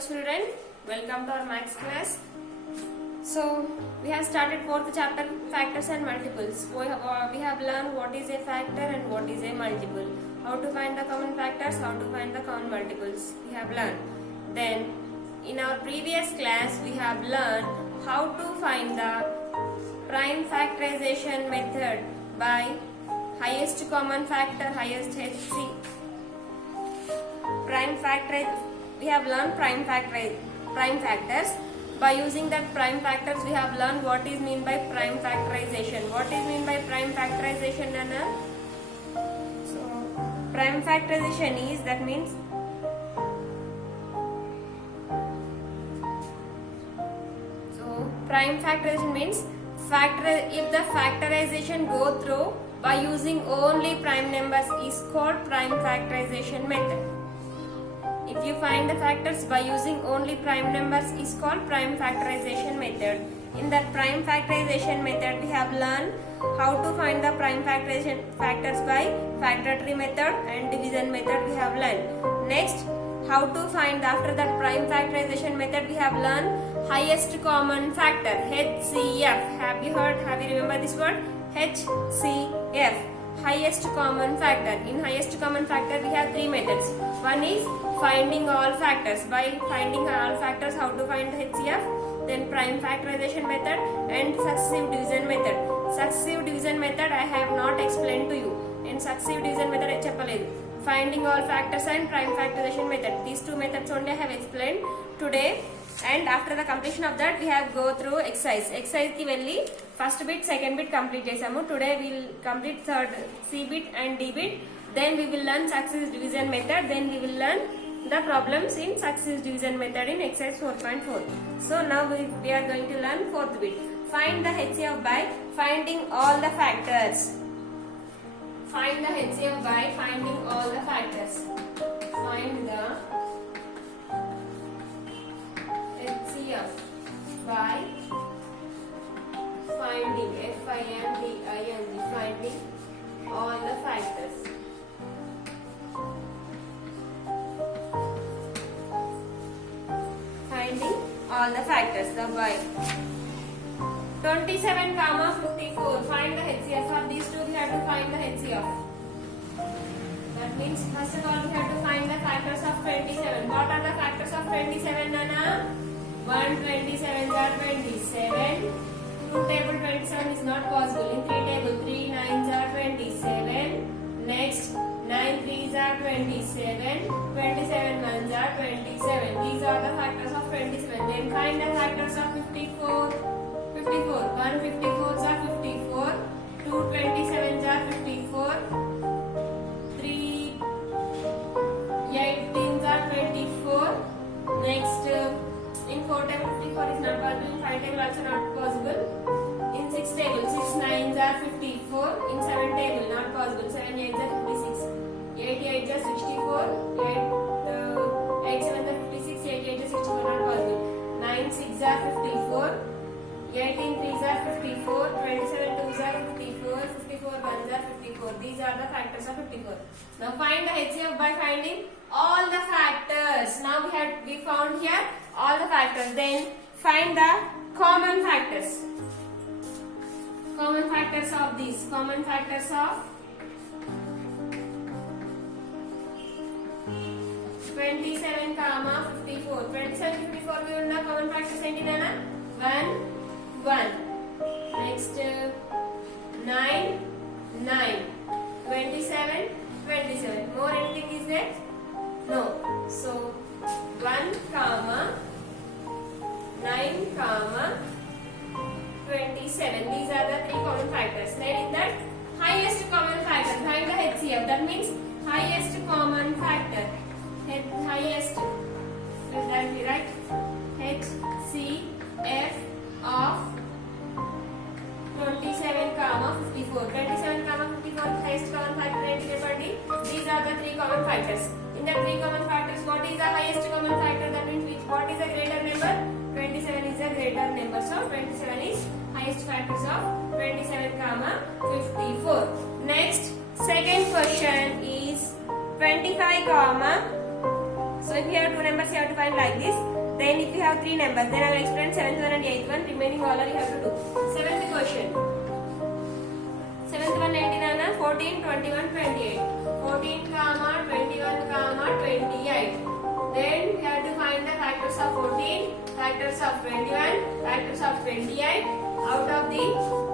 children, welcome to our maths class. So we have started fourth chapter, factors and multiples. We have learned what is a factor and what is a multiple, how to find the common factors, how to find the common multiples. We have learned. Then in our previous class we have learned how to find the prime factorization method by highest common factor, highest HC. We have learned prime factors. By using that prime factors, we have learned what is mean by prime factorization. What is mean by prime factorization, Nana? So prime factorization is, that means prime factorization means if the factorization go through by using only prime numbers is called prime factorization method. If you find the factors by using only prime numbers is called prime factorization method. In that prime factorization method, we have learned how to find the prime factorization factors by factor tree method and division method we have learned. Next, how to find after that prime factorization method we have learned highest common factor, HCF. Have you remember this word? HCF. Highest common factor. In highest common factor we have three methods. One is finding all factors. By finding all factors, how to find the HCF? Then prime factorization method and successive division method. Successive division method I have not explained to you. In successive division method cheppaledu. Finding all factors and prime factorization method. These two methods only I have explained today. And after the completion of that we have go through exercise. Exercise ki velli first bit, second bit complete chesamu. Today we will complete third C bit and D bit. Then we will learn successive division method. Then we will learn the problems in successive division method in exercise 4.4. So now we are going to learn fourth bit. Find the HCF by finding all the factors. Find the HCF by finding all the factors. Find the HCF by finding finding all the factors. Finding all the factors. The by 27, 54. Find the HCF of these two. We have to find the HCF. That means first of all we have to find the factors of 27. What are the factors of 27, Nana? 1 27 are 27. 2 table 27 is not possible. In 3 table 3 9s are 27. Next 9 3s are 27. 27 1s are 27. These are the factors of 27. Then find the factors of 54. 54. 1 54s are 54. 2 27s are 54. 3 18s are 24. Next in 4 table 54 is not possible. In 5 table also not possible. In 6 table 6 9s are 54. In 7 table not possible. 7 8s are 56. 8 8s are 64. 8 7s are 56. 8 8s are 64 not possible. 9 6s are 54. 18 3s are 54. 27 2s are 54. 54 1s are 54. These are the factors of 54. Now find the HCF by finding all the factors. Now we found here all the factors. Then find the common factors. Common factors of these. Common factors of 27, 54. 27, 54 we will know common factors enti nana? 1, 1. Next 9, 9. 27, 27. More anything is there? No. So 1, 9, 27. These are the three common factors. Then in that highest common factor, find the HCF. That means highest common factor. Highest. Will that be right? HCF of 27, 54. 27, 54 highest common factor. These are the three common factors. In the three common factors, what is the highest common factor? That means what is the greater number? 27 is a greater number. So 27 is highest factors of 27, 54. Next, second question is 25, So if you have to this. Then if you have 3 numbers, then I will explain 7th one and 8th one. Remaining all you have to do. 7th question. 7th one 19 14, 21, 28. 14, 21, 28. Then we have to find the factors of 14, factors of 21, factors of 28. Out of the,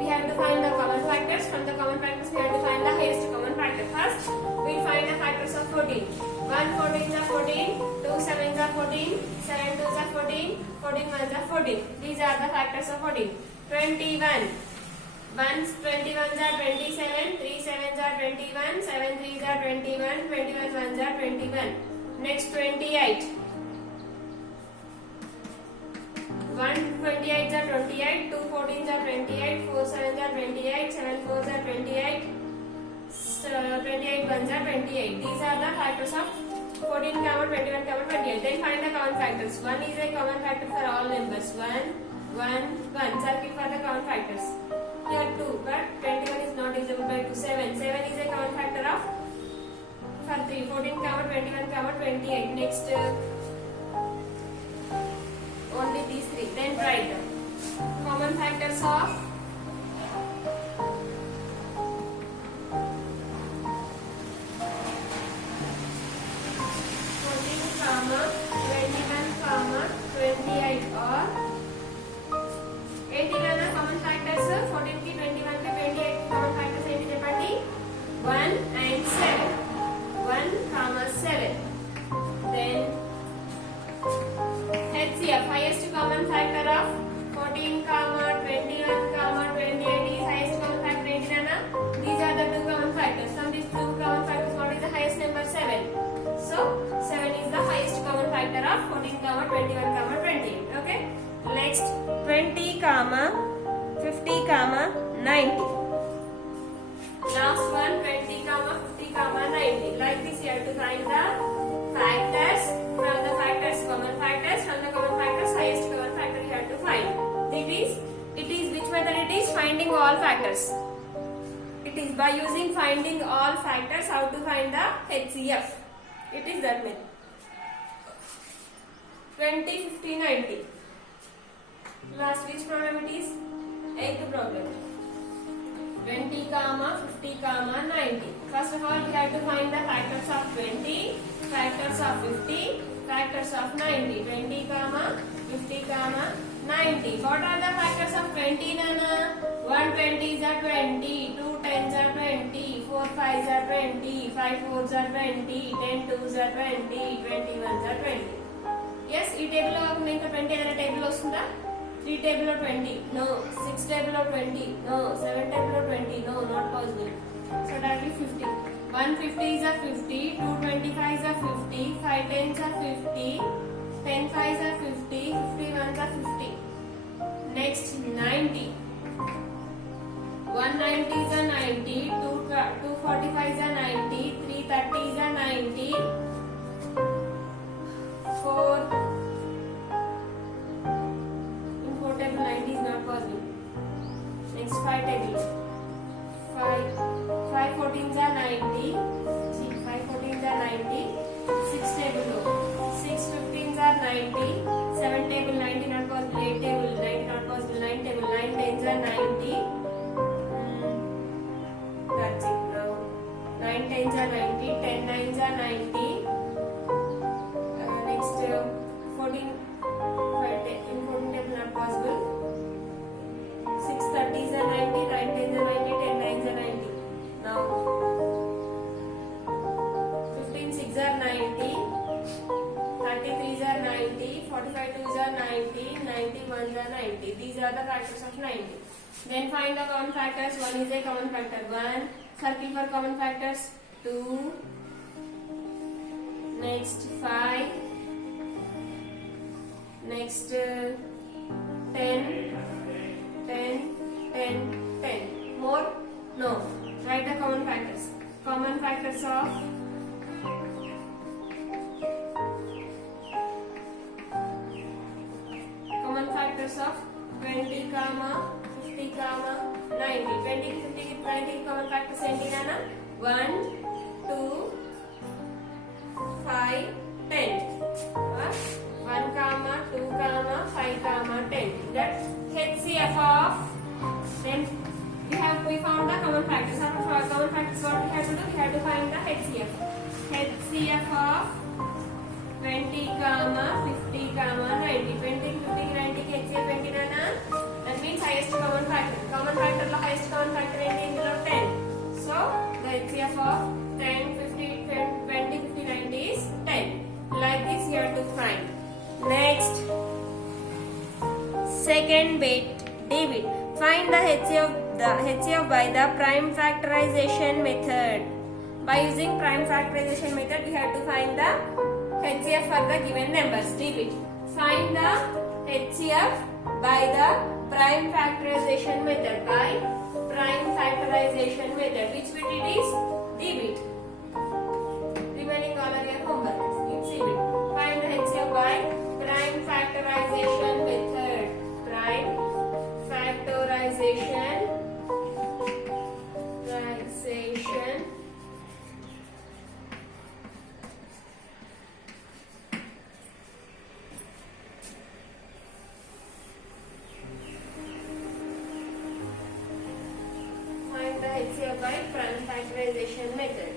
we have to find the common factors. From the common factors, we have to find the highest common factor. First, we find the factors of 14. 1 14 are 14, 2 7 are 14, 7 2 are 14, 14 1 are 14. These are the factors of 14. 21. 1s 21s are 27, 3 7s are 21, 7 3s are 21, 21 1s are 21. Next 28. 1 28s are 28, 2 14s are 28, 4 7s are 28, 7 4s are 28, 28 1s are 28. These are the factors of 14, 21, 28. Then find the common factors. 1 is a common factor for all numbers. 1, 1, 1. Circle for the common factors. Here 2, but 21 is not divisible by 2. 7. 7 is a common factor of for 3. 14, 21, 28. Next, only these 3. Then write the common factors of 28 or 18 common factors 14 ki 21 ki 28 common factors ఏంటి చెప్పండి 1 and 7 7 then HCF highest common factor of 14 21 28 is highest common factor ఏంటి నాన్న these are the two common factors from these two common factors what is the highest number 7 so 7 is the highest common factor of 14 21 28 okay next 20 50 90 last one 20 50 90 like this you have to find the factors from the factors common factors from the common factors highest common factor you have to find it is which method it is finding all factors it is by using finding all factors how to find the HCF it is that method 20 50 90 last which problem it is 8th problem 20 50 90 first of all we have to find the factors of 20 factors of 50 factors of 90 20 50 90 what are the factors of 20 nana 1 20s are 20 2 10s are 20 4 5s are 20 5 4s are 20 10 2s are 20 21s are 20 yes ఈ table లో ఇంకా 20 ఏదైనా table వస్తుందా 3 table లో 20 no 6 table లో 20 no 7 table లో 20 no not possible so directly 50 150 is a 50 225 is a 50 5 10s are 50 10 5s are 50 51s are 50 next 90 190 is a 90 245 is a 90 330 is a 90 4 in 4 table 90 is not possible next 5 table 5 14s are 90 see 5 14s are 90 6 table 6 15s are 90 7 table 90 not possible 8 table 90 not possible 9 table 9 10s are 90 that's it now 9 10s are 90 10 9s are 90 next 14 in 14 table not possible 6 30s are 90 9 10s are 90 10 9s are 90 now 15 6 are 90 33s are 90 45 2s are 90 91s are 90 these are the factors of 90 then find the common factors 1 is a common factor 1 circle for common factors 2 next 5 next 10 more no write the common factors of common factors of 20 50 90 20 50 90 common factors ఏంటి నాన్న 1 2 5 10 1 5 comma 10. That HCF of, then we found the common factors. After common factors, what we have to do? We have to find the HCF. HCF of 20 comma 50 comma 90. 20 50 90 की HCF 20 ना. That means highest common factor. Common factor La highest common factor ఏంటి ఇందులో 10. So the HCF of 10 50 20 50 90 is 10. Like this you have to find. Next, second bit, D bit. Find the HCF by the prime factorization method. By using prime factorization method, we have to find the HCF for the given numbers. D bit. Find the HCF by the prime factorization method. By prime factorization method. Which bit it is? D bit. Remaining all are your homework. It's C bit. Find the HCF by prime factorization method. Prime factorization. Find the HCF by prime factorization method.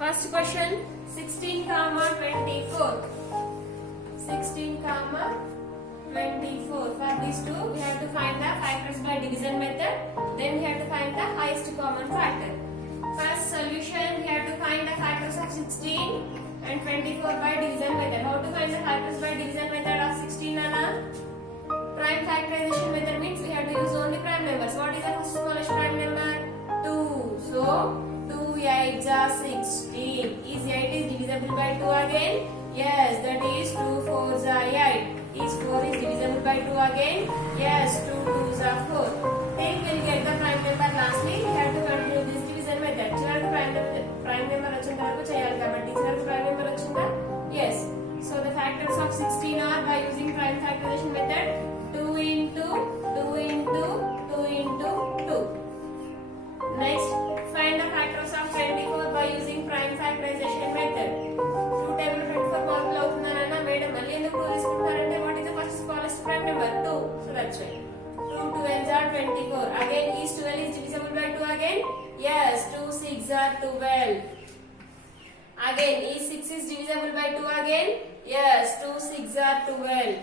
First question, 16 comma 24. 16 comma 24. For these two, we have to find the factors by division method. Then we have to find the highest common factor. First solution, we have to find the factors of 16 and 24 by division method. How to find the factors by division method of 16 Anna? Prime factorization method means we have to use only prime numbers. What is the first smallest prime number? 2. So 2 8s are 16. Is 8 is divisible by 2 again? Yes, that is 2 4s are 8. Is 4 is divisible by 2 again? Yes, 2 2s are 4. Then we will get the prime number. Lastly, we have to continue this division method. చివరకు prime number వచ్చిన వరకు చేయాలి కాబట్టి చివరకు prime number వచ్చిందా? Yes. So the factors of 16 are by using prime factorization method 2 into 2 into 2 into 2. Next, find the factors of 24 by using prime factorization method. Two table 24 multiple అవుతున్నారన్న madam మళ్ళీ ఎందుకు 2 తీసుకుంటారంటే what is the first smallest prime number? 2. So that's why 2 12s are 24. Again is 12 is divisible by 2 again? Yes, 2 6 are 12. Again is 6 is divisible by 2 again? Yes, 2 6 are 12.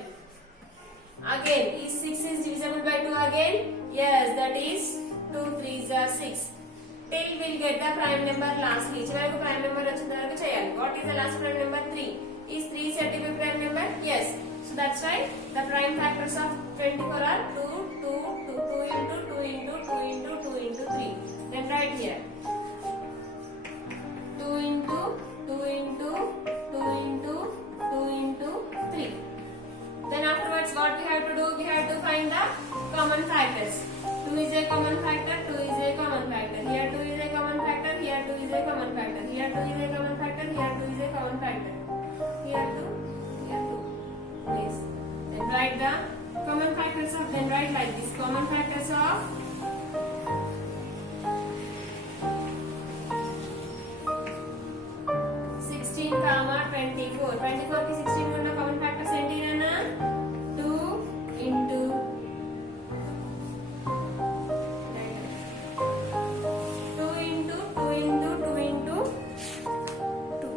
Again is 6 is divisible by 2 again? Yes, that is 2 3s are 6. Till we'll get the prime number lastly. చివరకు prime number వచ్చిన వరకు చేయాలి. What is the last prime number? 3. Is 3 said to be prime number? Yes. So that's why the prime factors of 24 are 2 2 2 2 into 2 into 2 into 2 into 3. Then write here 2 into 2 into 2 into 2 into 3. Then afterwards what we have to do? We have to find the common factors. 2 is a common factor, 2 is a common factor. Here 2 is a common factor, here 2 is a common factor. Here 2 is a common factor, here 2 is a common factor. Here 2, here 2. Yes. Then write the common factors of, then write like this. Common factors of 16 comma 24. 24 की 16 ఉన్న common factors ఏంటి నాన్న? 2 into 2 into 2 into 2 into 2.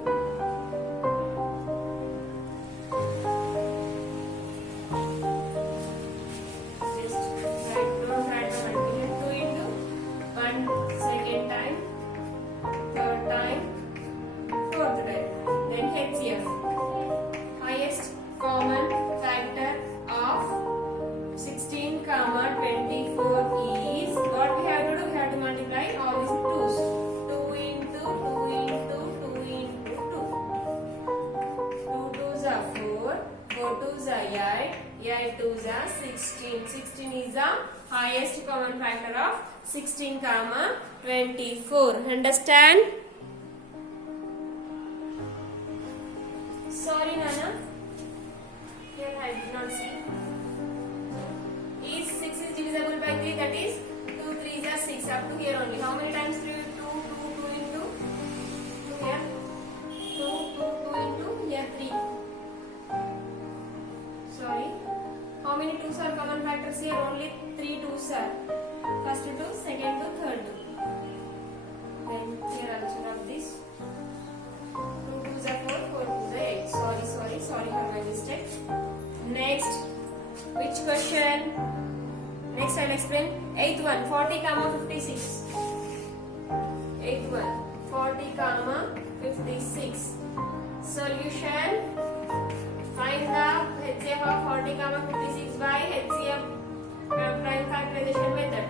Just write, don't write the multiplication. 2 into 1 second time, third time, fourth time. Then HCF. Highest common factor of 16 comma 24 is, what we have to do? We have to multiply all these 2's. 2 into 2 into 2 into 2. 2 2's are 4, 4 2's are 8, 8 2's are 16. 16 is the highest common factor of 16 comma 24. Understand? Sorry Nana, here I did not see. Is 6 is divisible by 3, that is 2 3s are 6, up to here only. How many times 3 2 into 2 here 2 into here 3. Sorry, how many 2s are common factors here? Only 3 2s are. First 2, second 2, third 2. Then here also not this. 2 2s are 4, 4 2s are 8. Sorry for my mistake. Next, which question? Next I'll explain. 8th one, 40 comma 56. 8th one, 40 comma 56. Solution. Find the HCF of 40 comma 56 by HCF prime factorization method.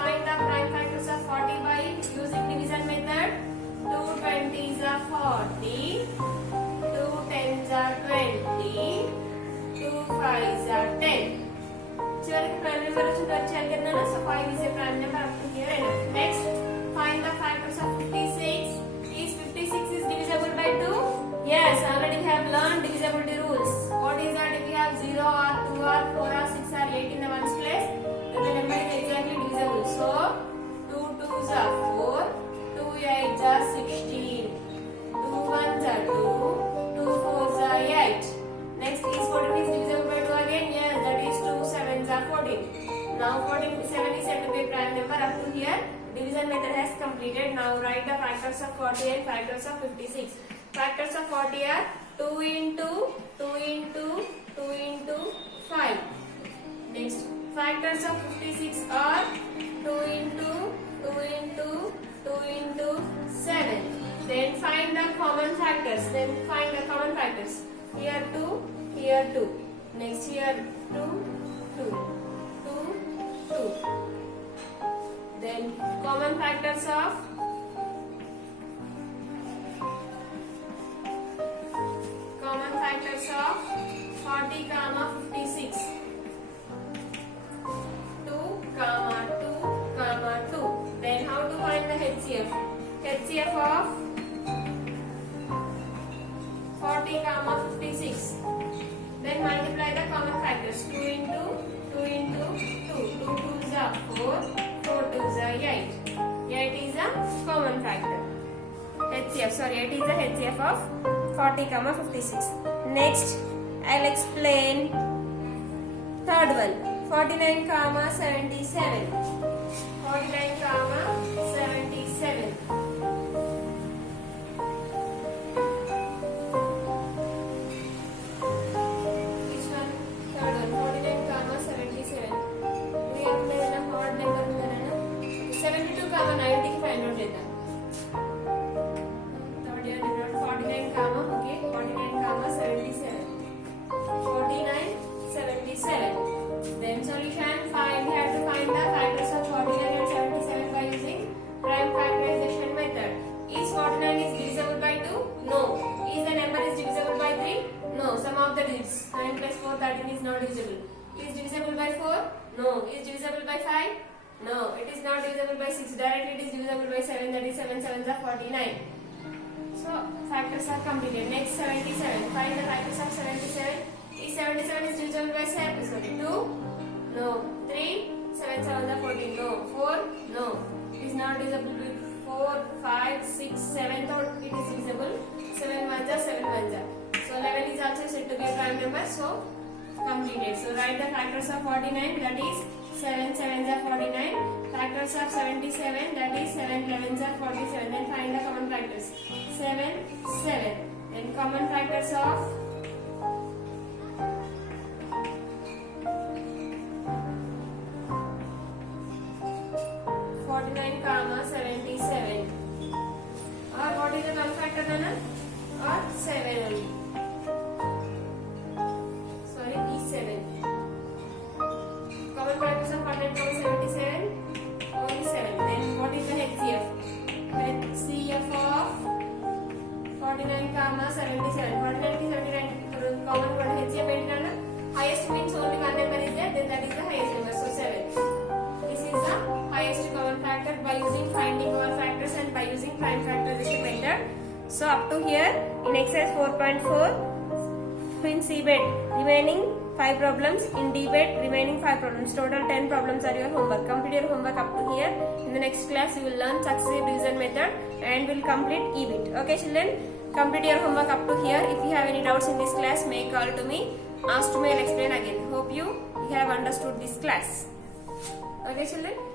Find the prime factors of 40 by using division method. 2 20s are 40, 2 10s are 20, 2 5s are 10. Prime number so 5 is a prime number up to here enough. Next, find the factors of 56. Is 56 is divisible by 2? Yes, already we have learned divisibility rules. What is that? If we have 0 or 2 or 4 or 6 or 8 in the ones place, then the number is exactly divisible. So 2 2s are 4, 2 8s are 16, 2 1s are 2, 2 4s are 8. Next, is 14 is divisible by 2 again? Yes, that is 2 7s are 14. Now 7 is said to be a prime number up to here. Division method has completed. Now write the factors of 40 and factors of 56. Factors of 40 are 2 into 2 into 2 into 5. Next, factors of 56 are 2 into 2 into 2 into 7. Then find the common factors. Here 2, here 2. Next here 2, 2. 2. Then common factors of 40 comma 56. 2 comma 2 comma 2. Then how to find the HCF? HCF of 40 comma 56. Then multiply the common factors. 2 into 2 into 2. 2 2s are 4. 4 2s are 8. 8 is a common factor. HCF. 8 is the HCF of 40 comma 56. Next, I'll explain third one. 49 comma 77. 49 comma 77. Then solution, we have to find the factors of 49 and 77 by using prime factorization method. Is 49 is divisible by 2? No. Is the number is divisible by 3? No. Sum of the digits 9 plus 4 13 is not divisible. Is divisible by 4? No. Is divisible by 5? No. It is not divisible by 6. Directly it is divisible by 7, that is 7 7s are 49. So factors are completed. Next 77. Find the factors of 77. Is 77 is divisible by 2? No. 3? 7 7s are 14. No. 4? No. It is not divisible by 4, 5, 6, 7. Or it is divisible. 7 1s are 7 1s are. So 11 is also said to be a prime number. So completed. So write the factors of 49. That is 7 7s are 49. Factors of 77. That is 7 11s are 47. Then find the common factors. 7 7. Then common factors of 49 comma 77. Or what is the common factor, Nana? Or 7 only. Sorry, E7. Common factors of 49 comma 77. Only 7. Then what is the HCF? HCF of 49 comma 77. 49 to 79 common what HCF is, Nana? Highest means only one number is there, then that is the highest number. So 7. finding all factors and by using prime factorization method. So up to here in exercise 4.4 in C-bed remaining 5 problems, in D-bed remaining 5 problems. Total 10 problems are your homework. Complete your homework up to here. In the next class you will learn successive division method and will complete E-bit. Okay children, complete your homework up to here. If you have any doubts in this class, may call to me. Ask to me, I'll explain again. Hope you have understood this class. Okay children.